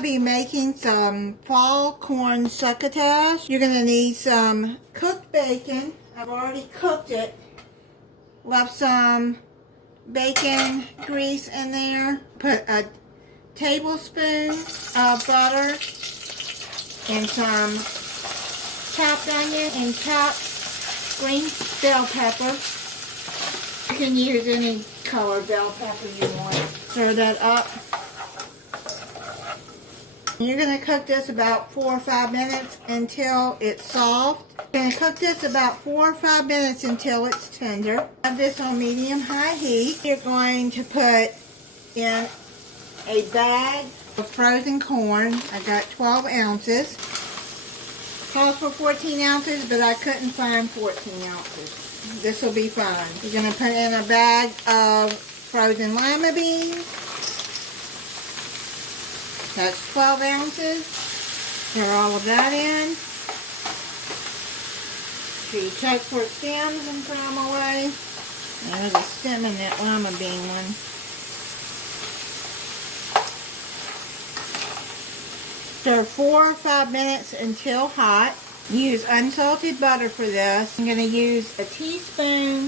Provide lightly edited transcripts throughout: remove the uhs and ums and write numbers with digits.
to be making some fall corn succotash. You're going to need some cooked bacon. I've already cooked it. Left some bacon grease in there. Put a tablespoon of butter and some chopped onion and chopped green bell pepper. You can use any color bell pepper you want. Stir that up. You're going to cook this about 4 or 5 minutes until it's soft. You're going to cook this about 4 or 5 minutes until it's tender. Have this on medium-high heat. You're going to put in a bag of frozen corn. I got 12 ounces. Calls for 14 ounces, but I couldn't find 14 ounces. This will be fine. You're going to put in a bag of frozen lima beans. That's 12 ounces. Stir all of that in. So you check for stems and throw them away. There's a stem in that lima bean one. Stir 4 or 5 minutes until hot. Use unsalted butter for this. I'm going to use a teaspoon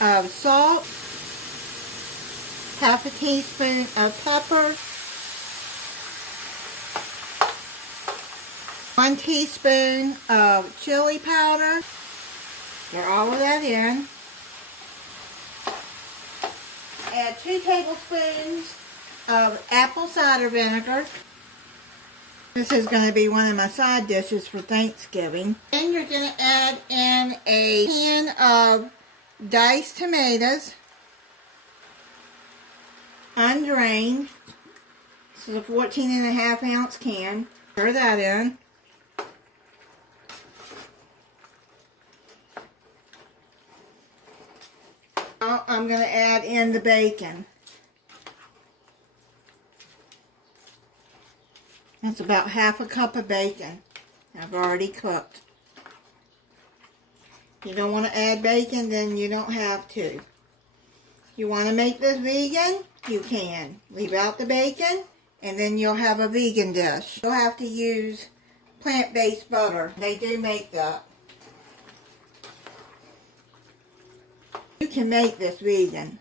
of salt, half a teaspoon of pepper, 1 teaspoon of chili powder. Stir all of that in. Add 2 tablespoons of apple cider vinegar. This is going to be one of my side dishes for Thanksgiving. Then you're going to add in a can of diced tomatoes, undrained. This is a 14.5 ounce can. Stir that in. Now I'm going to add in the bacon. That's about half a cup of bacon I've already cooked. If you don't want to add bacon, then you don't have to. If you want to make this vegan, you can. Leave out the bacon, and then you'll have a vegan dish. You'll have to use plant-based butter. They do make that. You can make this vegan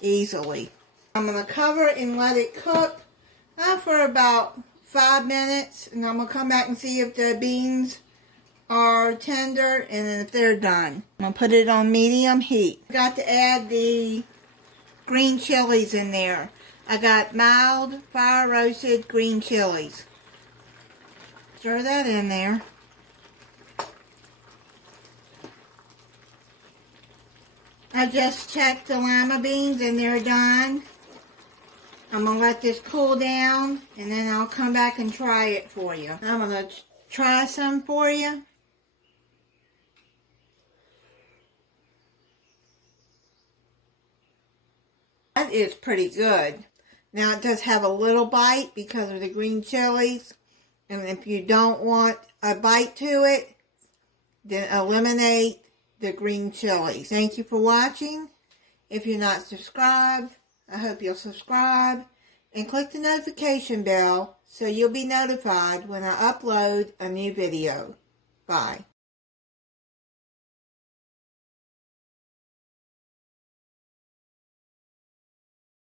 easily. I'm going to cover it and let it cook for about 5 minutes, and I'm going to come back and see if the beans are tender and then if they're done. I'm going to put it on medium heat. I got to add the green chilies in there. I got mild fire roasted green chilies. Stir that in there. I just checked the lima beans and they're done. I'm going to let this cool down, and then I'll come back and try it for you. I'm going to try some for you. That is pretty good. Now, it does have a little bite because of the green chilies. And if you don't want a bite to it, then eliminate the green chilies. Thank you for watching. If you're not subscribed, I hope you'll subscribe and click the notification bell so you'll be notified when I upload a new video. Bye.